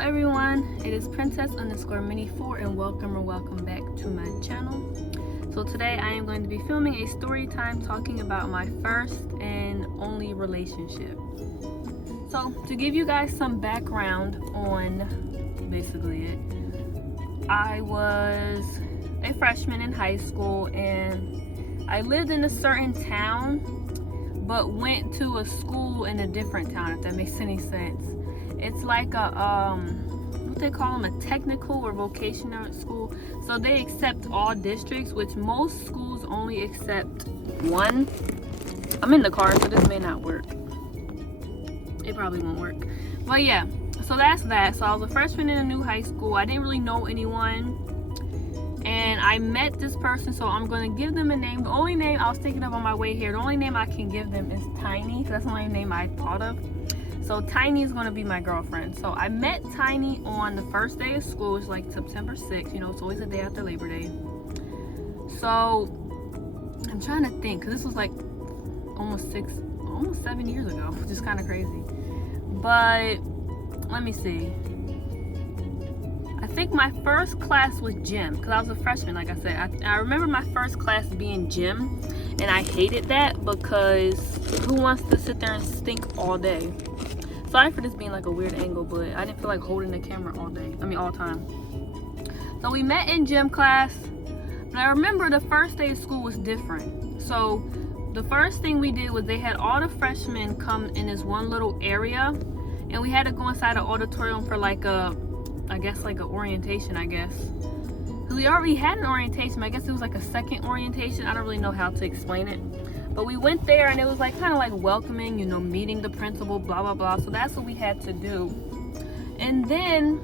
everyone, it is Princess_Mini4 and welcome back to my channel. So today I am going to be filming a story time talking about my first and only relationship. So to give you guys some background on basically it, I was a freshman in high school and I lived in a certain town but went to a school in a different town, if that makes any sense. It's like a what they call them, a technical or vocational school. So they accept all districts, which most schools only accept one. I'm in the car, so this may not work. It probably won't work. But yeah, so that's that. So I was a freshman in a new high school. I didn't really know anyone. And I met this person, so I'm going to give them a name. The only name I was thinking of on my way here, the only name I can give them is Tiny. That's the only name I thought of. So Tiny is going to be my girlfriend. So I met Tiny on the first day of school. It's like September 6th. You know, it's always a day after Labor Day. So I'm trying to think, because this was like almost 7 years ago, which is kind of crazy. But let me see. I think my first class was gym, because I was a freshman, like I said. I remember my first class being gym, and I hated that because who wants to sit there and stink all day? Sorry for this being like a weird angle, but I didn't feel like holding the camera all day. I mean, all the time. So we met in gym class, but I remember the first day of school was different. So the first thing we did was they had all the freshmen come in this one little area, and we had to go inside the auditorium for like I guess like an orientation, I guess. So we already had an orientation. I guess it was like a second orientation. I don't really know how to explain it. But we went there and it was like kind of like welcoming, you know, meeting the principal, blah, blah, blah. So that's what we had to do. And then,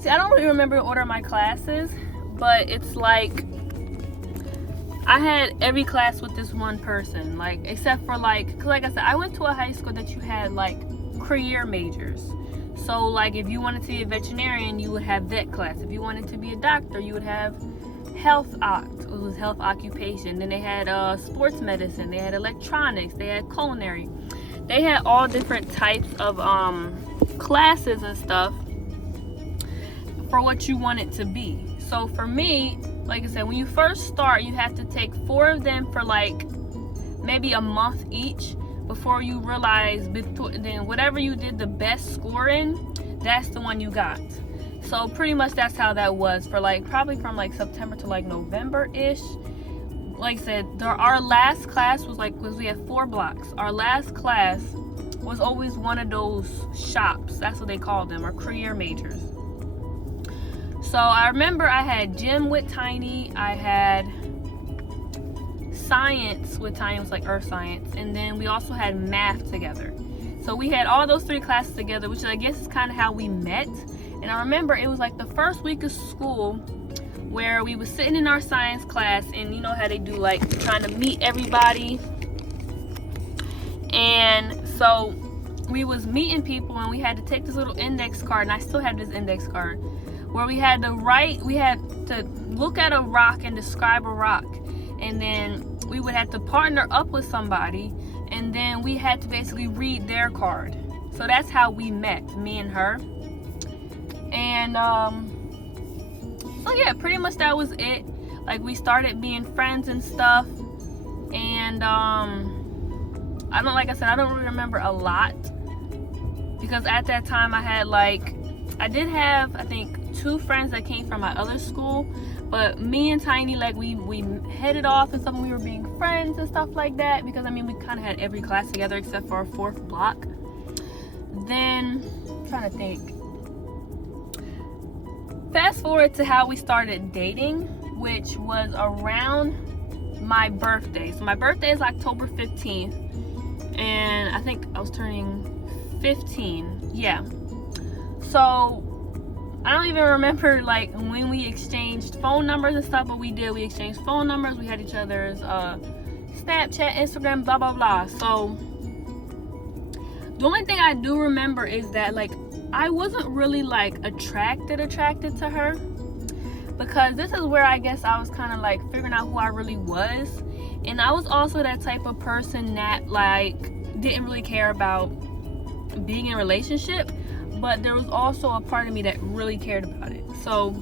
see, I don't really remember the order of my classes, but it's like I had every class with this one person, like, except for like, because like I said, I went to a high school that you had like career majors. So like if you wanted to be a veterinarian, you would have vet class. If you wanted to be a doctor, you would have health occupation. Then they had sports medicine, they had electronics, they had culinary. They had all different types of classes and stuff for what you want it to be. So for me, like I said, when you first start, you have to take 4 of them for like maybe a month each before you realize then whatever you did the best score in, that's the one you got. So pretty much that's how that was for like probably from like September to like November-ish. Like I said, our last class was like, we had 4 blocks. Our last class was always one of those shops. That's what they called them, or career majors. So I remember I had gym with Tiny. I had science with Tiny, it was like earth science. And then we also had math together. So we had all those 3 classes together, which I guess is kind of how we met. And I remember it was like the first week of school where we was sitting in our science class, and you know how they do, like trying to meet everybody. And so we was meeting people, and we had to take this little index card, and I still have this index card, where we had to look at a rock and describe a rock. And then we would have to partner up with somebody, and then we had to basically read their card. So that's how we met, me and her. And so yeah, pretty much that was it. Like we started being friends and stuff. And like I said, I don't really remember a lot, because at that time I did have, I think, 2 friends that came from my other school. But me and Tiny, like we headed off and stuff, and we were being friends and stuff like that, because I mean we kind of had every class together except for our 4th block. Then I'm trying to think. Fast forward to how we started dating, which was around my birthday. So my birthday is October 15th, and I think I was turning 15. Yeah. So I don't even remember like when we exchanged phone numbers and stuff, but we did. We exchanged phone numbers. We had each other's Snapchat, Instagram, blah, blah, blah. So the only thing I do remember is that like I wasn't really like attracted to her, because this is where I guess I was kind of like figuring out who I really was. And I was also that type of person that like didn't really care about being in a relationship, but there was also a part of me that really cared about it. So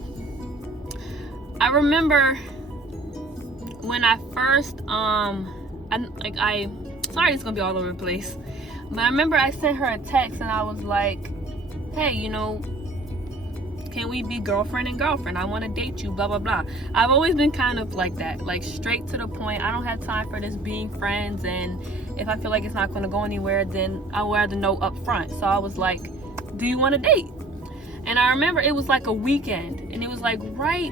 I remember when I first sorry, it's gonna be all over the place, but I remember I sent her a text and I was like, hey, can we be girlfriend and girlfriend? I want to date you, blah blah blah. I've always been kind of like that, like straight to the point. I don't have time for this being friends, and if I feel like it's not going to go anywhere, then I would rather know up front. So I was like, do you want to date? And I remember it was like a weekend, and it was like right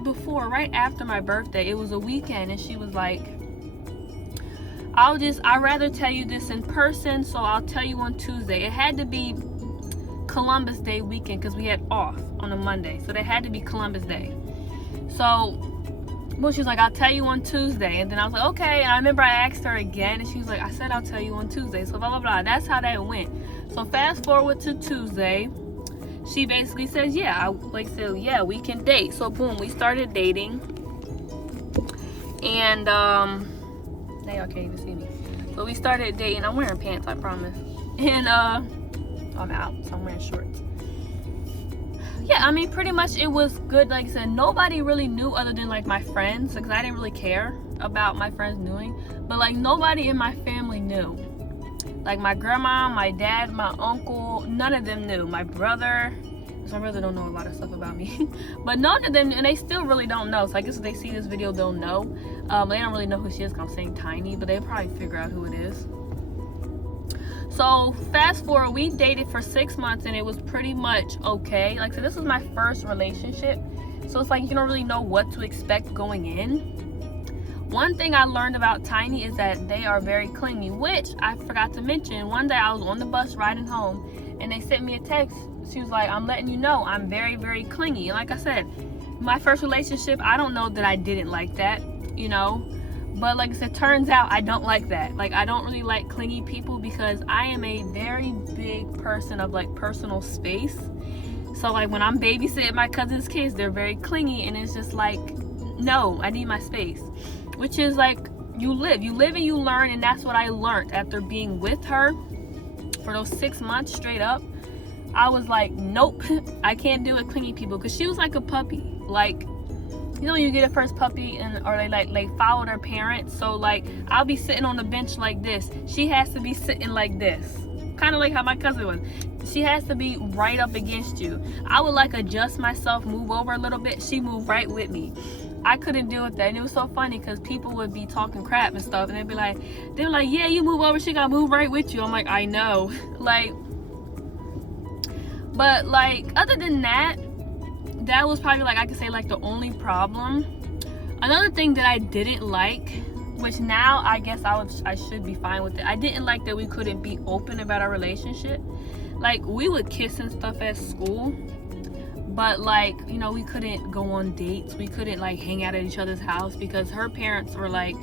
after my birthday. It was a weekend, and she was like, I'd rather tell you this in person, so I'll tell you on Tuesday. It had to be Columbus Day weekend because we had off on a Monday, so they had to be Columbus Day. So well, she was like, I'll tell you on Tuesday. And then I was like, okay. And I remember I asked her again, and she was like, I said I'll tell you on Tuesday. So blah blah blah. That's how that went. So fast forward to Tuesday, she basically says, yeah, yeah, we can date. So boom, we started dating, and now y'all can't even see me. So we started dating. I'm wearing pants, I promise. And I'm out, so I'm wearing shorts. Yeah, I mean, pretty much it was good. Like I said, nobody really knew other than like my friends, because I didn't really care about my friends knowing. But like nobody in my family knew. Like my grandma, my dad, my uncle, none of them knew. My brother don't know a lot of stuff about me. But none of them, and they still really don't know. So I guess if they see this video, they'll know. They don't really know who she is because I'm saying Tiny, but they'll probably figure out who it is. So fast forward, we dated for 6 months, and it was pretty much okay. Like, so this was my first relationship, so it's like you don't really know what to expect going in. One thing I learned about Tiny is that they are very clingy, which I forgot to mention. One day I was on the bus riding home, and they sent me a text. She was like, I'm letting you know I'm very, very clingy. And like I said, my first relationship, I don't know that I didn't like that, but like I said, turns out I don't like that. Like, I don't really like clingy people because I am a very big person of like personal space. So like when I'm babysitting my cousin's kids, they're very clingy, and it's just like, no, I need my space. Which is like, you live and you learn, and that's what I learned after being with her for those 6 months straight up. I was like, nope, I can't deal with clingy people, because she was like a puppy. Like, you get a first puppy, or they follow their parents. So like, I'll be sitting on the bench like this, she has to be sitting like this, kind of like how my cousin was. She has to be right up against you. I would like adjust myself, move over a little bit, she moved right with me. I couldn't deal with that. And it was so funny because people would be talking crap and stuff, and they're like, yeah, you move over, she gotta move right with you. I'm like, I know. Like, but like, other than that, that was probably like, I could say like the only problem. Another thing that I didn't like, which now I guess I should be fine with it, I didn't like that we couldn't be open about our relationship. Like, we would kiss and stuff at school, but like, we couldn't go on dates, we couldn't like hang out at each other's house, because her parents were like,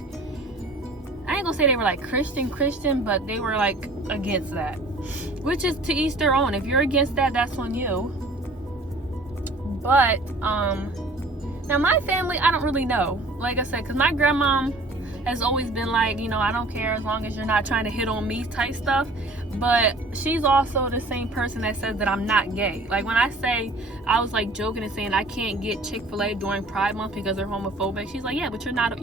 I ain't gonna say they were like Christian, but they were like against that, which is to each their own. If you're against that, that's on you. But now my family, I don't really know, like I said, because my grandma has always been like, I don't care as long as you're not trying to hit on me type stuff. But she's also the same person that says that I'm not gay. Like, when I say, I was like joking and saying I can't get Chick-fil-A during Pride Month because they're homophobic, she's like, yeah, but you're not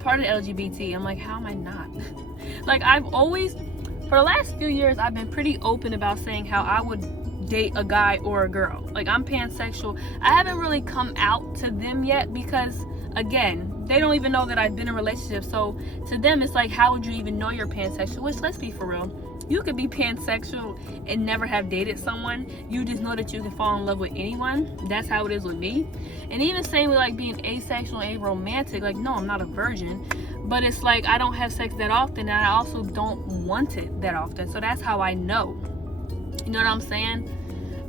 part of the LGBT. I'm like, how am I not? Like, I've always, for the last few years, I've been pretty open about saying how I would date a guy or a girl. Like, I'm pansexual. I haven't really come out to them yet because, again, they don't even know that I've been in a relationship. So to them, it's like, how would you even know you're pansexual? Which, let's be for real, you could be pansexual and never have dated someone. You just know that you can fall in love with anyone. That's how it is with me. And even same with like being asexual and aromantic, like, no, I'm not a virgin, but it's like, I don't have sex that often, and I also don't want it that often. So that's how I know. You know what I'm saying?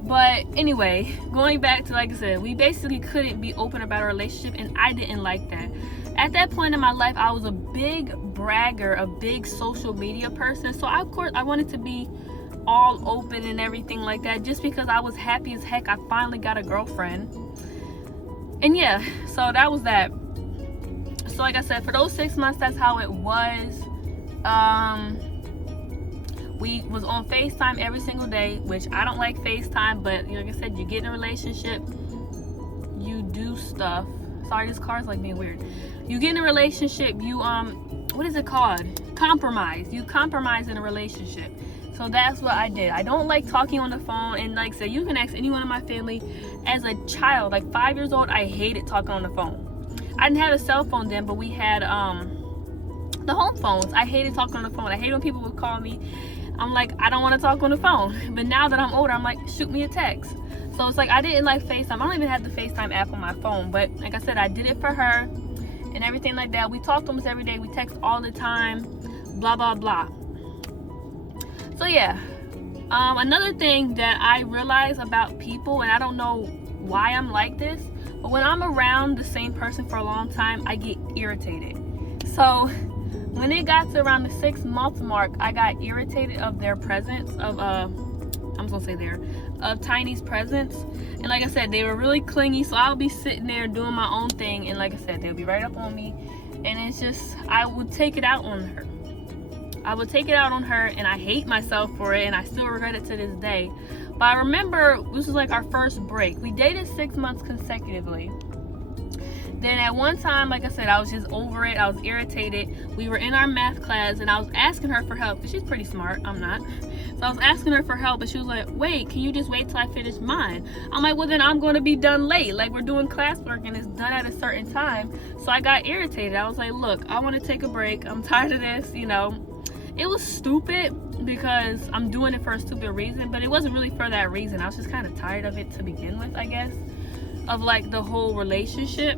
But anyway, going back to, like I said, we basically couldn't be open about our relationship, and I didn't like that. At that point in my life, I was a big bragger, a big social media person. So of course I wanted to be all open and everything like that, just because I was happy as heck I finally got a girlfriend. And yeah, so that was that. So like I said, for those 6 months, that's how it was. We was on FaceTime every single day, which I don't like FaceTime, but like I said, you get in a relationship, you do stuff. Sorry, this car's like being weird. You get in a relationship, you what is it called? Compromise. You compromise in a relationship. So that's what I did. I don't like talking on the phone, and like I said, you can ask anyone in my family. As a child, like 5 years old, I hated talking on the phone. I didn't have a cell phone then, but we had the home phones. I hated talking on the phone. I hated when people would call me. I'm like, I don't want to talk on the phone. But now that I'm older, I'm like, shoot me a text. So it's like, I didn't like FaceTime. I don't even have the FaceTime app on my phone. But like I said, I did it for her and everything like that. We talked almost every day. We text all the time, blah, blah, blah. So yeah, another thing that I realize about people, and I don't know why I'm like this, but when I'm around the same person for a long time, I get irritated. So when it got to around the 6-month mark, I got irritated of their presence, of Tiny's presence. And like I said, they were really clingy, so I'll be sitting there doing my own thing, and like I said, they'll be right up on me, and it's just, I would take it out on her. And I hate myself for it, and I still regret it to this day. But I remember this was like our first break. We dated 6 months consecutively. Then at one time, like I said, I was just over it. I was irritated. We were in our math class, and I was asking her for help, because she's pretty smart. I'm not. So I was asking her for help, and she was like, wait, can you just wait till I finish mine? I'm like, well, then I'm going to be done late. Like, we're doing classwork, and it's done at a certain time. So I got irritated. I was like, look, I want to take a break. I'm tired of this, you know. It was stupid because I'm doing it for a stupid reason, but it wasn't really for that reason. I was just kind of tired of it to begin with, I guess, of like the whole relationship.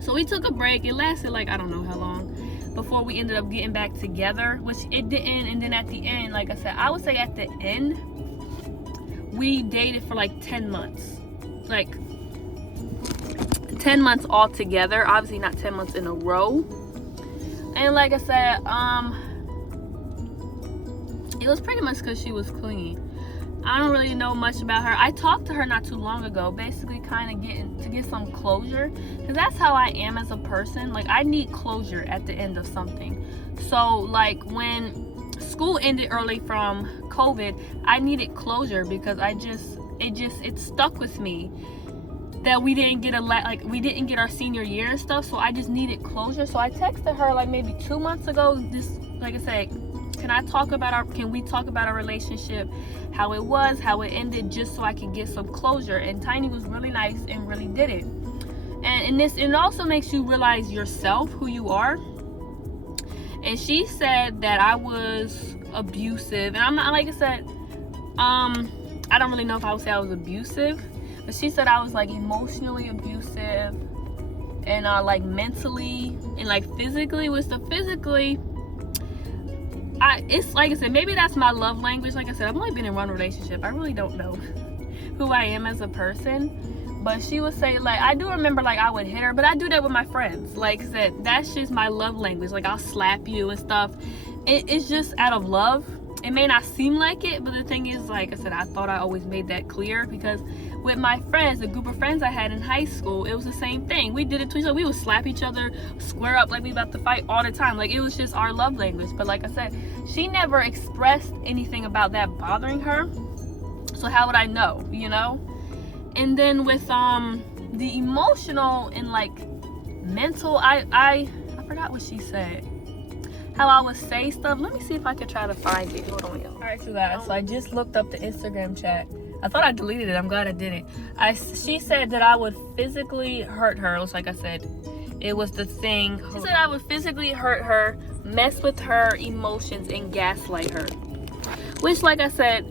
So we took a break. It lasted like, I don't know how long, before we ended up getting back together, which it didn't. And then at the end, like I said, I would say at the end, we dated for like 10 months. Like 10 months all together. Obviously not 10 months in a row. And like I said, it was pretty much because she was clingy. I don't really know much about her. I talked to her not too long ago, basically kind of to get some closure, because that's how I am as a person. Like, I need closure at the end of something. So like when school ended early from COVID, I needed closure because it stuck with me that we didn't get our senior year and stuff. So I just needed closure. So I texted her like maybe 2 months ago, just like I said, can we talk about our relationship, how it was, how it ended, just so I can get some closure. And Tiny was really nice and really did it. And it also makes you realize yourself, who you are. And she said that I was abusive, and I'm not, like I said, I don't really know if I would say I was abusive, but she said I was like emotionally abusive, and like mentally and like physically. With the physically, it's like I said, maybe that's my love language. Like I said, I've only been in one relationship. I really don't know who I am as a person. But she would say, like, I do remember, like, I would hit her, but I do that with my friends. Like I said, that's just my love language. Like, I'll slap you and stuff. It's just out of love. It may not seem like it, but the thing is, like I said, I thought I always made that clear, because with my friends, the group of friends I had in high school, it was the same thing. We did it to each other. We would slap each other, square up like we about to fight all the time. Like, it was just our love language. But like I said, she never expressed anything about that bothering her. So how would I know, you know? And then with the emotional and like mental, I forgot what she said. How I would say stuff. Let me see if I could try to find it. Hold on, y'all. All right, you guys. So I just looked up the Instagram chat. I thought I deleted it. I'm glad I didn't. She said that I would physically hurt her. It was like I said, it was the thing. She said I would physically hurt her, mess with her emotions, and gaslight her. Which, like I said,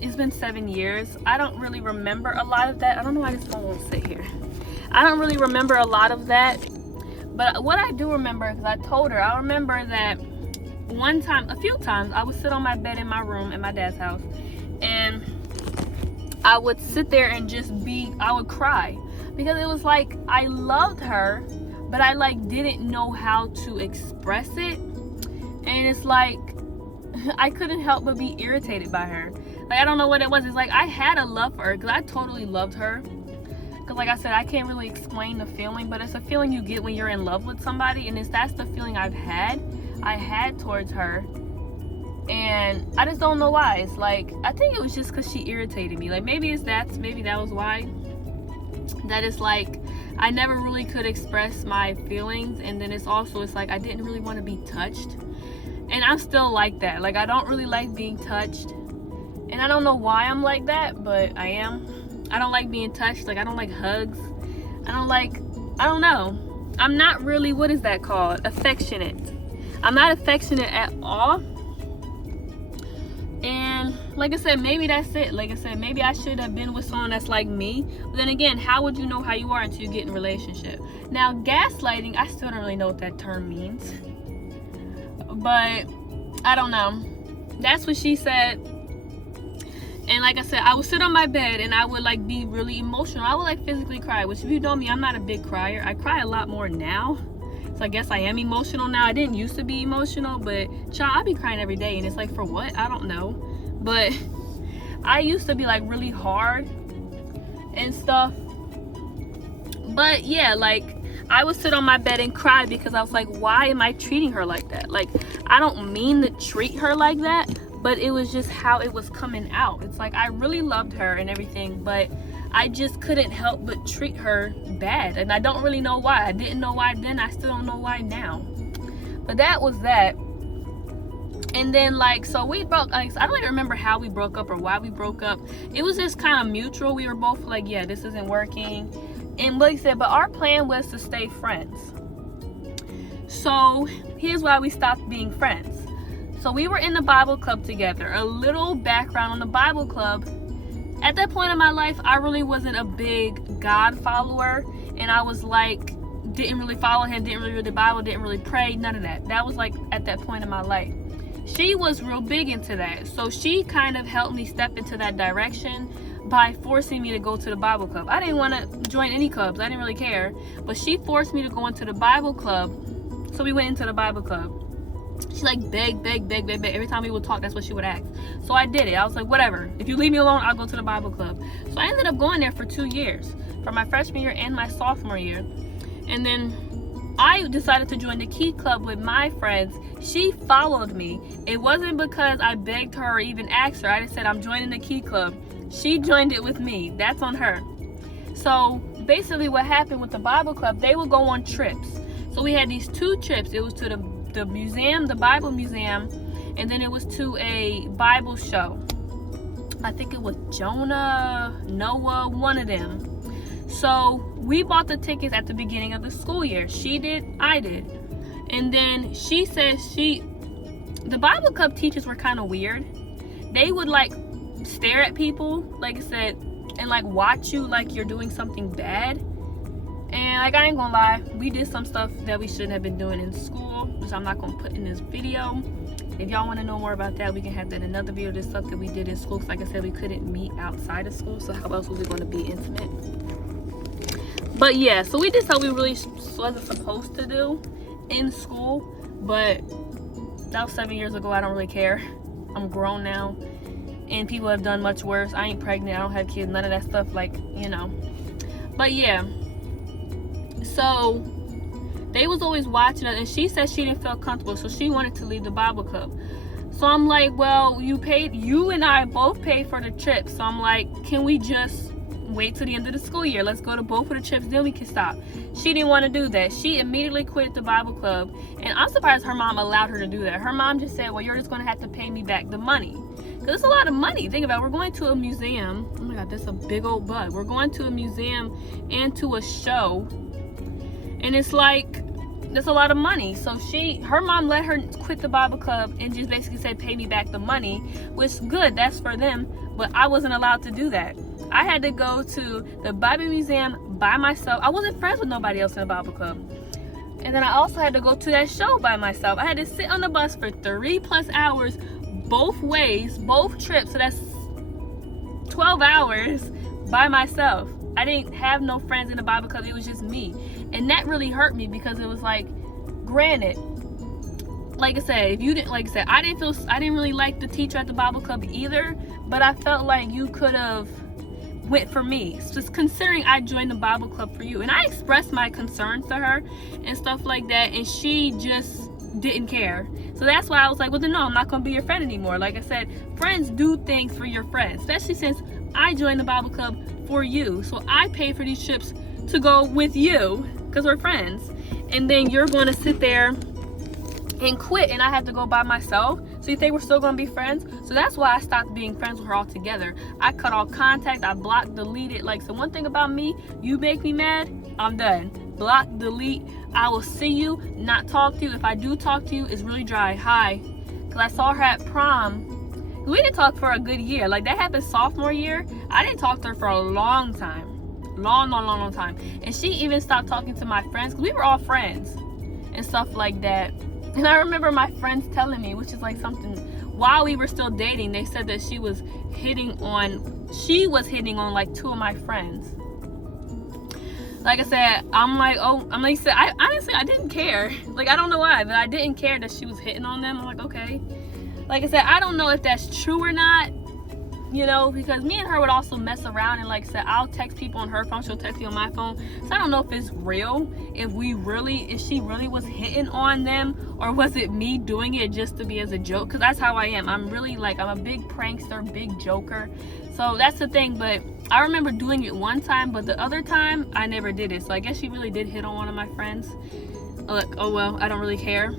it's been 7 years. I don't really remember a lot of that. I don't know why this phone won't sit here. I don't really remember a lot of that. But what I do remember, because I told her, I remember that a few times, I would sit on my bed in my room at my dad's house, and I would sit there and I would cry, because it was like I loved her, but I like didn't know how to express it. And it's like I couldn't help but be irritated by her. Like, I don't know what it was. It's like I had a love for her, because I totally loved her. Because like I said, I can't really explain the feeling, but it's a feeling you get when you're in love with somebody, and that's the feeling I had towards her. And I just don't know why. It's like, I think it was just because she irritated me. Like, maybe that was why. That it's like, I never really could express my feelings. And then it's like, I didn't really want to be touched. And I'm still like that. Like, I don't really like being touched. And I don't know why I'm like that, but I am. I don't like being touched. Like, I don't like hugs. I don't know. I'm not really, what is that called? Affectionate. I'm not affectionate at all. And like I said, maybe that's it. Like I said, maybe I should have been with someone that's like me. But then again, how would you know how you are until you get in a relationship? Now, gaslighting, I still don't really know what that term means. But I don't know. That's what she said. And like I said, I would sit on my bed and I would like be really emotional. I would like physically cry, which if you know me, I'm not a big crier. I cry a lot more now. So I guess I am emotional now. I didn't used to be emotional, but child, I be crying every day. And it's like, for what? I don't know. But I used to be like really hard and stuff. But yeah, like I would sit on my bed and cry because I was like, why am I treating her like that? Like, I don't mean to treat her like that, but it was just how it was coming out. It's like, I really loved her and everything, but I just couldn't help but treat her bad. And I don't really know why. I didn't know why then. I still don't know why now. But that was that. And then like, so we broke, like, I don't even remember how we broke up or why we broke up. It was just kind of mutual. We were both like, yeah, this isn't working. And like I said, but our plan was to stay friends. So here's why we stopped being friends. So we were in the Bible club together. A little background on the Bible club. At that point in my life, I really wasn't a big God follower. And I was like, didn't really follow him, didn't really read the Bible, didn't really pray, none of that. That was like at that point in my life. She was real big into that. So she kind of helped me step into that direction by forcing me to go to the Bible club. I didn't want to join any clubs. I didn't really care. But she forced me to go into the Bible club. So we went into the Bible club. She like begged. Every time we would talk, that's what she would ask. So I did it. I was like, whatever. If you leave me alone, I'll go to the Bible club. So I ended up going there for 2 years. For my freshman year and my sophomore year. And then I decided to join the Key Club with my friends. She followed me. It wasn't because I begged her or even asked her. I just said, I'm joining the Key Club. She joined it with me. That's on her. So basically what happened with the Bible club, they would go on trips. So we had these 2 trips. It was to the museum, the Bible museum, and then it was to a Bible show. I think it was Jonah, Noah, one of them. So we bought the tickets at the beginning of the school year. She did, I did. And then she said the Bible club teachers were kind of weird. They would like stare at people, like I said, and like watch you like you're doing something bad. And like, I ain't gonna lie, we did some stuff that we shouldn't have been doing in school, which I'm not gonna put in this video. If y'all want to know more about that, we can have that in another video. This stuff that we did in school, because like I said, we couldn't meet outside of school, so how else was we going to be intimate? But yeah, so we did stuff we really wasn't supposed to do in school, but that was 7 years ago. I don't really care. I'm grown now, and people have done much worse. I ain't pregnant, I don't have kids, none of that stuff, like, you know. But yeah, so they was always watching us, and she said she didn't feel comfortable, so she wanted to leave the Bible club. So I'm like, well, you and I both paid for the trip, so I'm like, can we just wait till the end of the school year? Let's go to both of the trips, then we can stop. She didn't want to do that. She immediately quit the Bible club, and I'm surprised her mom allowed her to do that. Her mom just said, well, you're just going to have to pay me back the money. Because it's a lot of money. Think about it. We're going to a museum. Oh my God, that's a big old bug. We're going to a museum and to a show, and it's like, that's a lot of money. So her mom let her quit the Bible club and just basically said, pay me back the money, which good, that's for them, but I wasn't allowed to do that. I had to go to the Bible museum by myself. I wasn't friends with nobody else in the Bible club. And then I also had to go to that show by myself. I had to sit on the bus for 3+ hours, both ways, both trips, so that's 12 hours by myself. I didn't have no friends in the Bible club. It was just me. And that really hurt me, because it was like, granted, like I said, if you didn't, like I said, I didn't really like the teacher at the Bible club either, but I felt like you could have went for me, just considering I joined the Bible club for you. And I expressed my concerns to her and stuff like that, and she just didn't care. So that's why I was like, well then no, I'm not gonna be your friend anymore. Like I said, friends do things for your friends, especially since I joined the Bible club for you. So I pay for these trips to go with you because we're friends. And then you're going to sit there and quit and I have to go by myself. So you think we're still going to be friends? So that's why I stopped being friends with her altogether. I cut all contact. I blocked, deleted. Like, so one thing about me, you make me mad, I'm done. Block, delete. I will see you, not talk to you. If I do talk to you, it's really dry. Hi. Because I saw her at prom. We didn't talk for a good year. Like, that happened sophomore year. I didn't talk to her for a long time. Long time. And she even stopped talking to my friends because we were all friends and stuff like that. And I remember my friends telling me, which is like something, while we were still dating, they said that she was hitting on like 2 of my friends. Like I said, I honestly, I didn't care. Like, I don't know why, but I didn't care that she was hitting on them. I'm like, okay. Like I said, I don't know if that's true or not, you know, because me and her would also mess around, and like I said, I'll text people on her phone, she'll text me on my phone. So I don't know if it's real, if she really was hitting on them, or was it me doing it just to be as a joke? Because that's how I am. I'm a big prankster, big joker. So that's the thing. But I remember doing it one time, but the other time I never did it. So I guess she really did hit on one of my friends. Like, oh well, I don't really care.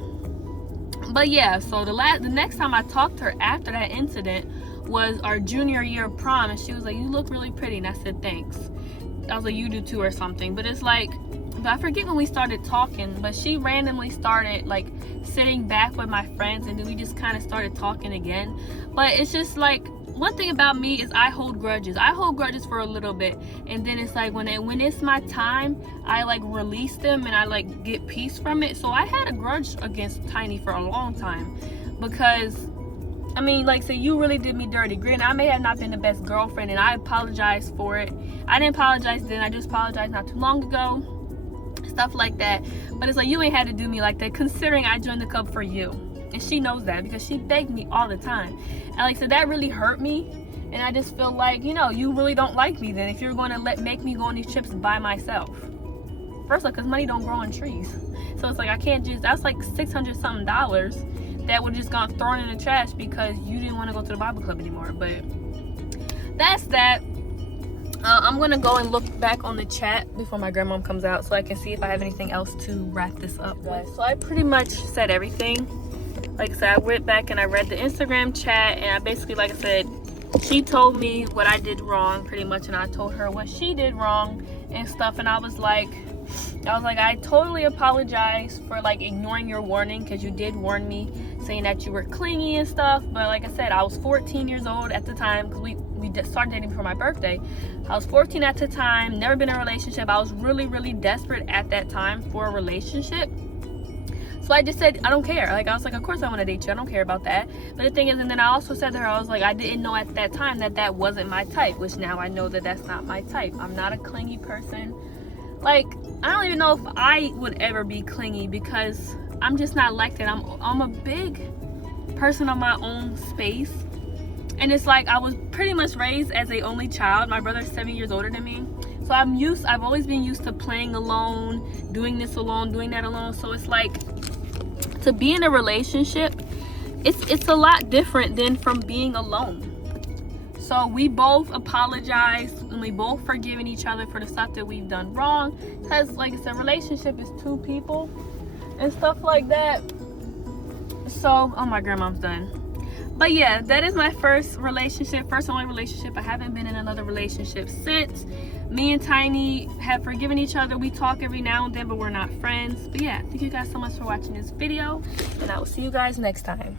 But yeah, so the next time I talked to her after that incident was our junior year of prom, and she was like, you look really pretty. And I said, thanks. I was like, you do too, or something. But it's like, but I forget when we started talking, but she randomly started like sitting back with my friends, and then we just kind of started talking again. But it's just like, one thing about me is I hold grudges. I hold grudges for a little bit, and then it's like when it's my time, I like release them and I like get peace from it. So I had a grudge against Tiny for a long time, because I mean, like, say, you really did me dirty. Granted, I may have not been the best girlfriend, and I apologize for it. I didn't apologize then. I just apologized not too long ago. Stuff like that. But it's like, you ain't had to do me like that, considering I joined the club for you. And she knows that, because she begged me all the time. And like I said, that really hurt me. And I just feel like, you know, you really don't like me then if you're going to make me go on these trips by myself. First of all, because money don't grow on trees. So it's like, I can't just, that's like $600 something that would just gone thrown in the trash because you didn't want to go to the Bible club anymore. But that's that. I'm gonna go and look back on the chat before my grandmom comes out, so I can see if I have anything else to wrap this up with. So I pretty much said everything. Like I said, I went back and I read the Instagram chat, and I basically, like I said, she told me what I did wrong pretty much, and I told her what she did wrong and stuff. And I was like, I totally apologize for like ignoring your warning, because you did warn me, saying that you were clingy and stuff. But like I said, I was 14 years old at the time, because we started dating for my birthday. I was 14 at the time, never been in a relationship. I was really desperate at that time for a relationship. So I just said, I don't care. Like, I was like, of course I want to date you. I don't care about that. But the thing is, and then I also said to her, I was like, I didn't know at that time that wasn't my type, which now I know that that's not my type. I'm not a clingy person. Like, I don't even know if I would ever be clingy, because I'm just not like that. I'm a big person on my own space. And it's like, I was pretty much raised as a only child. My brother's 7 years older than me. So I've always been used to playing alone, doing this alone, doing that alone. So it's like, to be in a relationship, it's a lot different than from being alone. So we both apologize, and we both forgiven each other for the stuff that we've done wrong. Because like I said, relationship is 2 people and stuff like that. So, oh, my grandma's done. But yeah, that is my first relationship, first and only relationship. I haven't been in another relationship since. Me and Tiny have forgiven each other. We talk every now and then, but we're not friends. But yeah, thank you guys so much for watching this video, and I will see you guys next time.